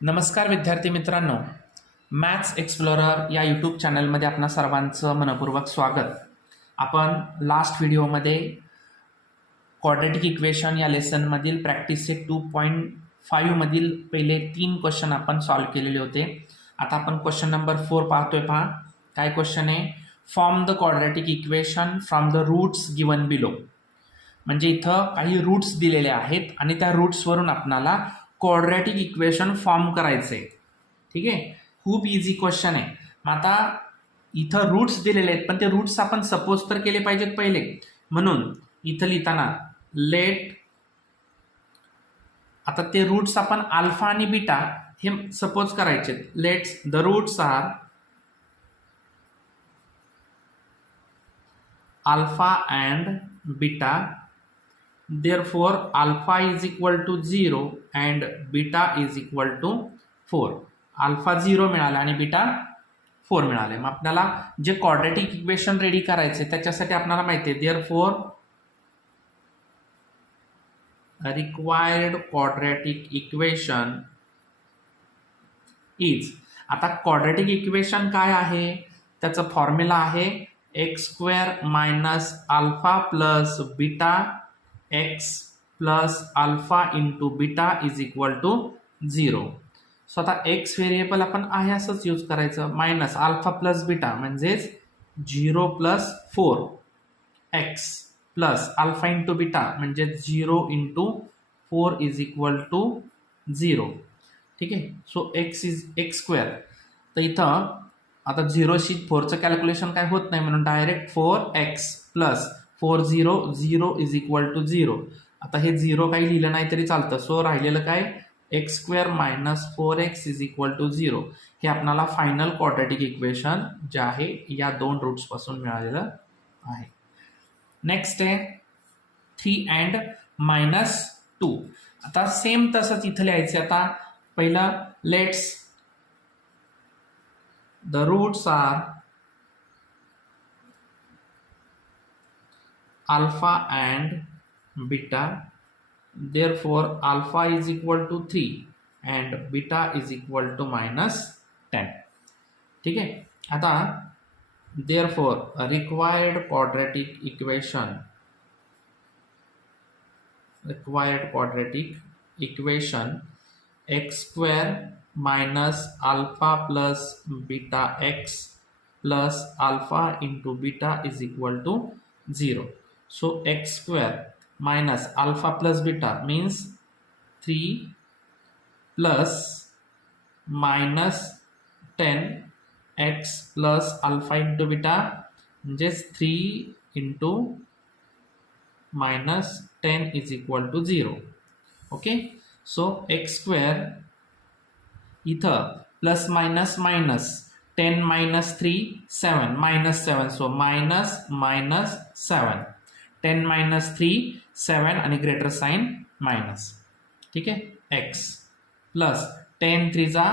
नमस्कार विद्यार्थी मित्रांनो, मॅथ्स एक्सप्लोरर या यूट्यूब चॅनलमध्ये आपणा सर्वांचं मनपूर्वक स्वागत. आपण लास्ट व्हिडिओमध्ये क्वाड्रॅटिक इक्वेशन या लेसनमधील प्रॅक्टिस सेट 2.5 मधील पहिले 3 क्वेश्चन आपण सॉल्व्ह केलेले होते. आता आपण क्वेश्चन नंबर 4 पाहतोय. पहा काय क्वेश्चन आहे. Form the quadratic equation from the roots given below. म्हणजे इथं काही रूट्स दिलेले आहेत आणि त्या रूट्सवरून आपणाला क्वाड्रॅटिक इक्वेशन फॉर्म करायचे. ठीक आहे, खूप इझी क्वेश्चन आहे. मग आता इथं रूट्स दिलेले आहेत, पण ते रूट्स आपण सपोज तर केले पाहिजेत पहिले. म्हणून इथं लिहिताना लेट, आता ते रूट्स आपण अल्फा आणि बीटा हे सपोज करायचे. Let's the roots are alpha and beta. Therefore, alpha is equal to 0 and beta is equal to 4. Alpha 0 मिळाला आणि बीटा 4 मिळाले. मग आपल्याला जे क्वाड्रॅटिक इक्वेशन रेडी करायचे त्याच्यासाठी आपल्याला माहिती आहे therefore required quadratic equation is. आता क्वाड्रॅटिक इक्वेशन काय आहे, त्याचं फॉर्म्युला आहे x square minus alpha plus beta x plus alpha into beta is equal to 0. So आता एक्स व्हेरिएबल आपण आहे असंच यूज करायचं. मायनस अल्फा प्लस बीटा म्हणजेच 0 plus 4 x plus alpha into beta म्हणजे 0 इंटू 4 इज इक्वल टू 0. ठीक आहे. So x is x square. तर इथं आता 0शी 4चं कॅल्क्युलेशन काय होत नाही, म्हणून direct 4x plus 4 0 is equal to 0. आता हे 0 काही लिहिलं नाही तरी चालतं. सो राहिलेलं काय, x square minus 4x is equal to 0. हे आपल्याला फायनल क्वाड्रॅटिक इक्वेशन जे आहे या दोन रूट्स पासून मिळालेलं आहे. नेक्स्ट आहे 3 अँड मायनस 2. आता सेम तसंच इथं लिहायचं. आता पहिलं let's the roots are alpha and beta. Therefore alpha is equal to 3 and beta is equal to minus 10. ठीक है. आता therefore required quadratic equation x square minus alpha plus beta x plus alpha into beta is equal to 0. So x square minus alpha plus beta means 3 plus minus 10 x plus alpha into beta just 3 into minus 10 is equal to 0. Okay. So x square इथं plus minus minus 10 minus 3 7 minus 7. So minus 7. 10 minus 3 7 आणि greater sign minus. ठीक आहे. x plus 10 3 जा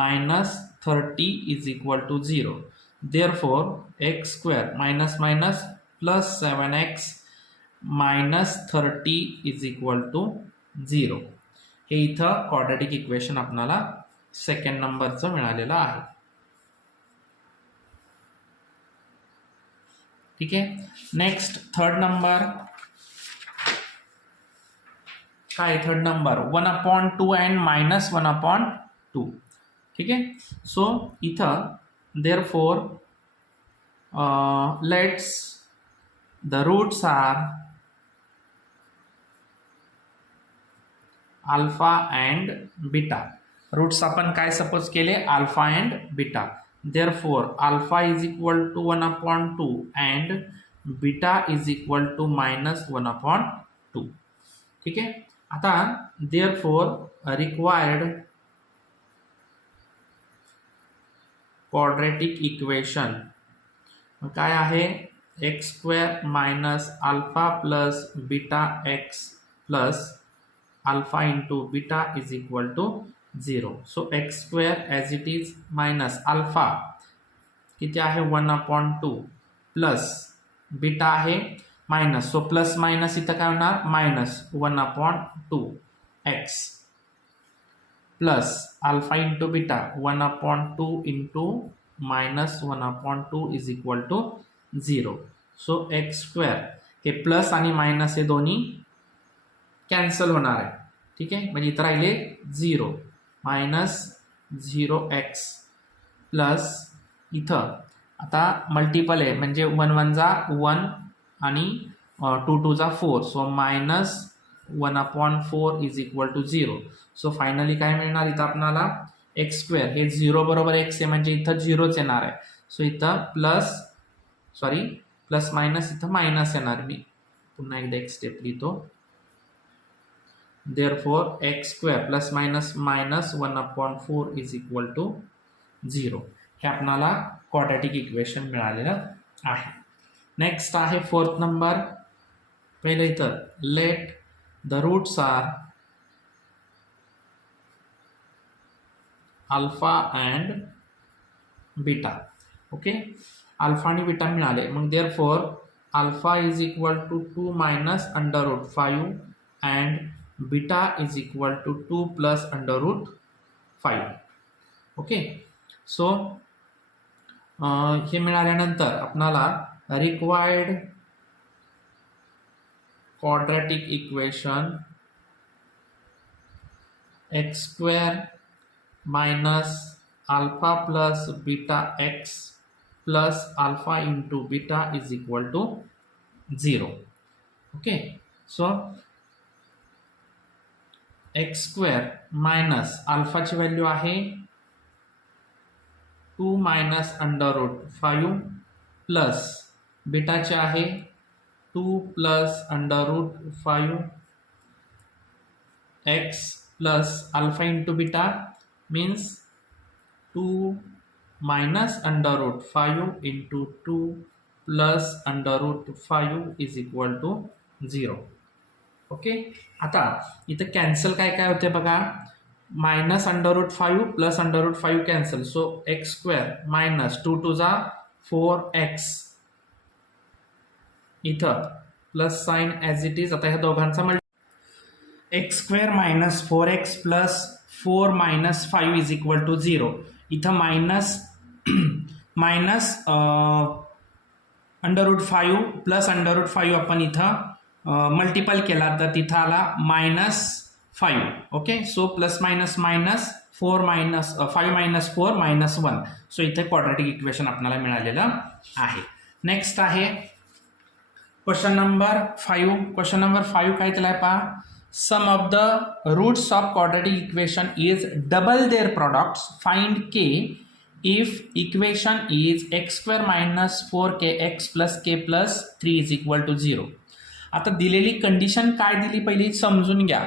minus 30 is equal to 0. Therefore x square minus minus plus 7x minus 30 is equal to 0. हे इथं quadratic equation आपल्याला second नंबरचं मिळालेलं आहे. ठीक है. नेक्स्ट थर्ड नंबर काय, थर्ड नंबर 1/2 अँड मायनस 1/2. ठीक आहे. सो इथं therefore let's the roots are alpha and beta. Roots आपण काय सपोज केले, alpha and beta. Therefore alpha is equal to 1/2 and beta is equal to minus 1/2. ठीक आहे. आता therefore required quadratic equation काय आहे, x square minus alpha plus beta x plus alpha into beta is equal to 0. So x square as it is minus alpha किती आहे 1/2 plus beta आहे minus. So plus minus इथं काय होणार, minus 1/2 x plus alpha into beta 1/2 into -1/2 is equal to 0. So x square हे plus आणि minus हे दोन्ही कॅन्सल होणार आहे. ठीक आहे, म्हणजे इथं राहिले 0 -0x प्लस इथं आता मल्टिपल आहे म्हणजे 1 1 जा 1 आणि 2 2 जा 4. So -1/4 is equal to 0. So finally काय मिळणार इथं आपल्याला एक्स स्क्वेअर हे 0 बरोबर एक्स आहे म्हणजे इथं 0च येणार आहे. सो इथं प्लस मायनस इथं मायनस येणार. मी पुन्हा एकदा एक स्टेप लिहितो. therefore x square plus minus 1/4 is equal to 0. हे आपल्याला क्वाड्रॅटिक इक्वेशन मिळालेलं आहे. नेक्स्ट आहे 4th नंबर. पहिलं इथं let the roots are alpha and beta. Okay, alpha आणि बीटा मिळाले. मग therefore alpha is equal to 2 minus √5 and beta is equal to 2 plus √5. Okay, so हे मिळाल्यानंतर आपल्याला required quadratic equation x square minus alpha plus beta x plus alpha into beta is equal to 0. Okay, so x square minus अल्फाची value आहे 2 minus √5 plus बीटाचे आहे 2 plus √5 x plus alpha into beta means 2 minus √5 into 2 plus √5 is equal to 0. Okay, आता इथं cancel काय काय होते बघा. -√5 plus √5 cancel. So x square minus 2 2 जा 4x इथं plus sign as it is. आता ह्या दोघांचा x square minus 4x plus 4 minus 5 is equal to 0. इथं मायनस √5 प्लस √5 आपण इथं मल्टिपल केला तर तिथं आला -5. Okay, so plus minus minus 4 minus 5 minus 4 minus 1. So इथे क्वाड्रॅटिक इक्वेशन आपल्याला मिळालेलं आहे. नेक्स्ट आहे क्वेश्चन नंबर 5. क्वेश्चन नंबर 5 काय दिलाय पहा. Sum of the roots of quadratic equation is double their products. Find k if equation is x square minus 4kx plus k plus 3 is equal to 0. आता दिलेली condition काय दिली पहिली समजून घ्या.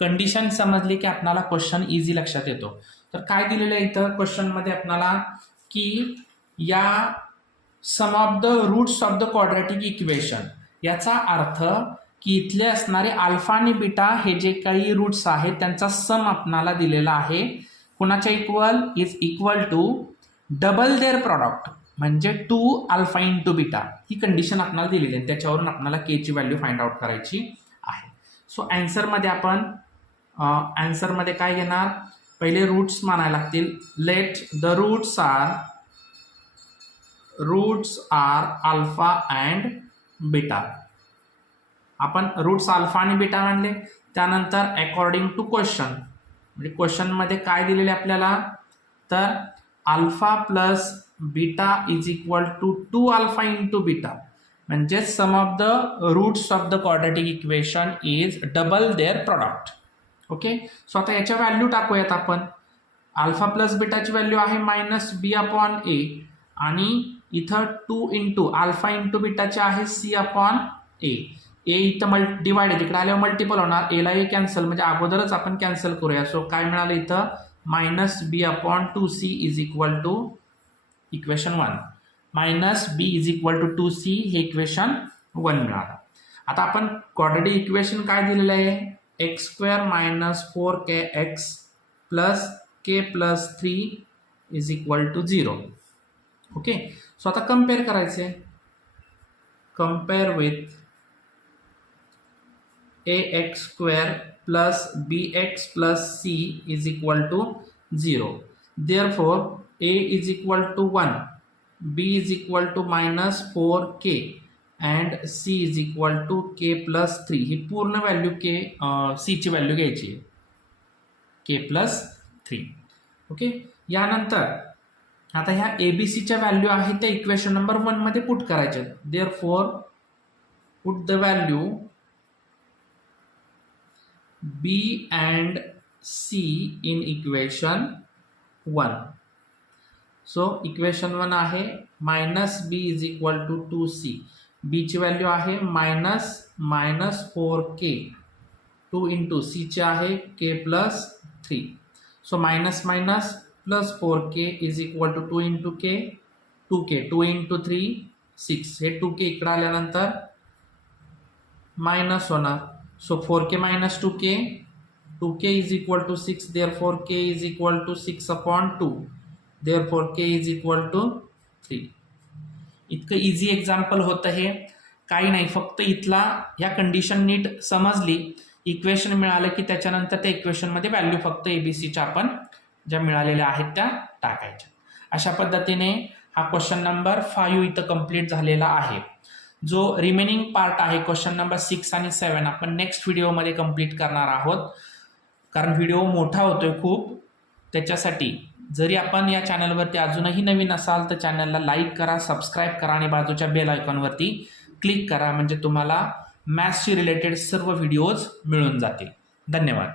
कंडिशन समजली की आपल्याला क्वेश्चन इझी लक्षात येतो. तर काय दिलेलं आहे इथं क्वेश्चनमध्ये आपल्याला की या sum of the roots of the quadratic equation याचा अर्थ की इथले असणारे अल्फा आणि बीटा हे जे काही रूट्स आहेत त्यांचा सम आपल्याला दिलेला आहे. कुणाच्या equal is equal to double their product म्हणजे 2 अल्फा इंटू बीटा. ही कंडिशन आपल्याला दिलेली आहे. त्याच्यावरून आपल्याला के ची व्हॅल्यू फाइंड आउट करायची आहे. सो अँसरमध्ये आपण अँसरमध्ये काय घेणार. पहिले रूट्स मानायला लागतील. Let the roots are alpha and beta. आपण रूट्स अल्फा आणि बीटा मानले. त्यानंतर अकॉर्डिंग टू क्वेश्चन म्हणजे क्वेश्चनमध्ये काय दिलेले आपल्याला तर alpha plus beta is equal to 2 alpha into beta म्हणजे sum of the roots of the quadratic equation is double their product. Okay, so आता याच्या व्हॅल्यू टाकूयात आपण. अल्फा प्लस बीटाची व्हॅल्यू आहे -b/a आणि इथं 2 इंटू अल्फा इंटू बीटाचे आहे c/a. ए इथं divide आहे तिकडे आल्यावर मल्टिपल होणार. एला ए कॅन्सल म्हणजे अगोदरच आपण कॅन्सल करूया. सो काय मिळालं इथं -b/2c is equal to equation 1. -b is equal to 2c हे इक्वेशन 1 मिळालं. आता आपण क्वाड्रॅटिक इक्वेशन काय दिलेलं आहे. X square minus 4kx plus k plus 3 is equal to 0. Okay, so आता कम्पेअर करायचे. Compare with ax square plus bx plus c is equal to 0. Therefore, a is equal to 1, b is equal to minus 4k and c is equal to k plus 3. ही पूर्ण value k c ची value घ्यायची आहे k plus 3. Okay, यानंतर आता ह्या एबीसीच्या value आहेत त्या इक्वेशन नंबर 1 मध्ये पुट करायच्या. Therefore put the value b and c in equation 1. So equation 1 आहे minus b is equal to 2c. b ची व्हॅल्यू आहे minus 4k. 2 into c ची आहे k plus 3. So minus plus 4k is equal to 2 into k, 2k, 2 into 3, 6. हे 2k इकडे आल्यानंतर minus होणार. So 4k minus 2k, 2k is equal to 6, therefore k is equal to 6 upon 2, therefore k is equal to 3. इतकं easy example होतं हे. काही नाही, फक्त इथला ह्या कंडिशन नीट समजली, इक्वेशन मिळालं की त्याच्यानंतर त्या इक्वेशनमध्ये व्हॅल्यू फक्त एबीसीच्या आपण ज्या मिळालेल्या आहेत त्या टाकायच्या. अशा पद्धतीने हा क्वेश्चन नंबर 5 इथं कंप्लीट झालेला आहे. जो रिमेनिंग पार्ट आहे क्वेश्चन नंबर 6 आणि 7 आपण नेक्स्ट व्हिडिओमध्ये कंप्लीट करणार आहोत, कारण व्हिडिओ मोठा होतोय खूप. त्याच्यासाठी जरी आपण या चॅनलवरती अजूनही नवीन असाल तर चॅनलला लाईक करा, सबस्क्राईब करा आणि बाजूच्या बेल आयकॉनवरती क्लिक करा, म्हणजे तुम्हाला मॅथ्सशी रिलेटेड सर्व व्हिडिओज मिळून जातील. धन्यवाद.